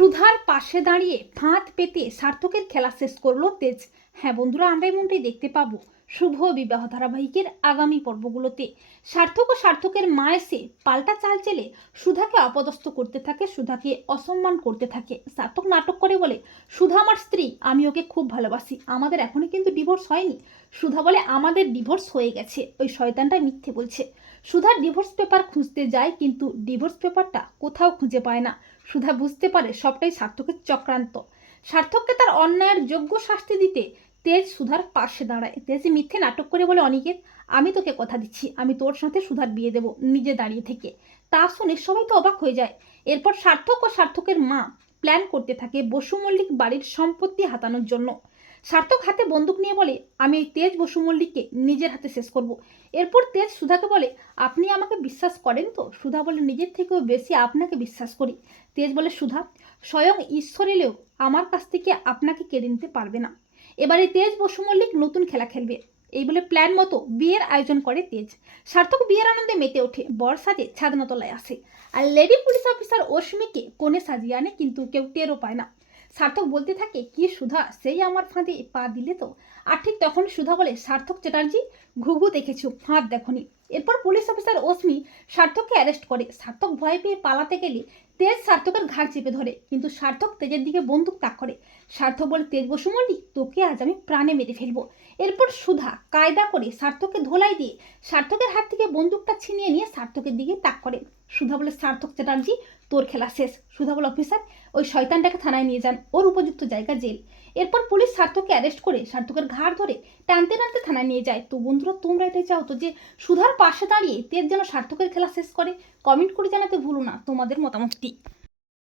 সুধার পাশে দাঁড়িয়ে ফাঁদ পেতে সার্থকের খেলা শেষ করল তেজ। হ্যাঁ বন্ধুরা আমরা এমনটাই দেখতে পাবো। শুভ বিবাহ ধারাবাহিকের আগামী পর্বগুলোতে। সার্থক ও সার্থকের মা এসে পাল্টা চাল চেলে সুধাকে অপদস্থ করতে থাকে, সুধাকে অসম্মান করতে থাকে। সার্থক নাটক করে বলে, সুধা আমার স্ত্রী, আমি ওকে খুব ভালোবাসি। আমাদের এখনও কিন্তু ডিভোর্স হয়নি। সুধা বলে, আমাদের ডিভোর্স হয়ে গেছে। ওই শয়তানটা মিথ্যে বলছে। সুধার ডিভোর্স পেপার খুঁজতে যায়, কিন্তু ডিভোর্স পেপারটা কোথাও খুঁজে পায় না। সুধা বুঝতে পারে, সবটাই সার্থকের চক্রান্ত। সার্থককে তার অন্যায়ের যোগ্য শাস্তি দিতে তেজ সুধার পাশে দাঁড়ায়। তেজ মিথ্যে নাটক করে বলে অনিকেত, আমি তোকে কথা দিচ্ছি, আমি তোর সাথে সুধার বিয়ে দেব, নিজে দাঁড়িয়ে থেকে। তা শুনে সবাই তো অবাক হয়ে যায়। এরপর সার্থক ও সার্থকের মা প্ল্যান করতে থাকে বসু মল্লিক বাড়ির সম্পত্তি হাতানোর জন্য। সার্থক হাতে বন্দুক নিয়ে বলে, আমি এই তেজ বসু মল্লিককে নিজের হাতে শেষ করব। এরপর তেজ সুধাকে বলে, আপনি আমাকে বিশ্বাস করেন তো? সুধা বলে, নিজের থেকেও বেশি আপনাকে বিশ্বাস করি। তেজ বলে, সুধা, স্বয়ং ঈশ্বর এলেও আমার কাছ থেকে আপনাকে কেড়ে নিতে পারবে না। এবারে তেজ বসু মল্লিক নতুন খেলা খেলবে। এই বলে প্ল্যান মতো বিয়ের আয়োজন করে তেজ। সার্থক বিয়ের আনন্দে মেতে ওঠে বর সাজে ছাদনাতলায় আসে। আর লেডি পুলিশ অফিসার অশ্মিকে কোণে সাজিয়ে আনে, কিন্তু কেউ টেরও পায় না। সার্থক বলতে থাকে, কি সুধা, সেই আমার ফাঁদে পা দিলে তো। আর ঠিক তখন সুধা বলে, সার্থক চ্যাটার্জি, ঘুঘু দেখেছ, ফাঁদ দেখনি। এরপর পুলিশ অফিসার অশ্মি সার্থককে অ্যারেস্ট করে। সার্থক ভয় পেয়ে পালাতে গেলে তেজ সার্থকের ঘাড় চেপে ধরে, কিন্তু সার্থক তেজের দিকে বন্দুক তাক করে। সার্থক বলে, তেজ বসু মল্লিক তোকে আজ আমি প্রাণে মেরে ফেলব। এরপর সুধা কায়দা করে সার্থককে ধোলাই দিয়ে সার্থকের হাত থেকে বন্দুকটা ছিনিয়ে নিয়ে সার্থকের দিকে তাক করে। সুধা বলে, সার্থক চ্যাটার্জি, তোর খেলা শেষ। সুধা বলে, অফিসার, ওই শয়তানটাকে থানায় নিয়ে যান। ওর উপযুক্ত জায়গা জেল। এরপর পুলিশ সার্থককে অ্যারেস্ট করে সার্থকের ঘাড় ধরে টানতে টানতে থানায় নিয়ে যায়। তো বন্ধুরা, তোমরা এটাই চাও তো যে সুধার পাশে দাঁড়িয়ে তেজ যেন সার্থকের খেলা শেষ করে? কমেন্ট করে জানাতে ভুলো না। তোমাদের মতামতটি?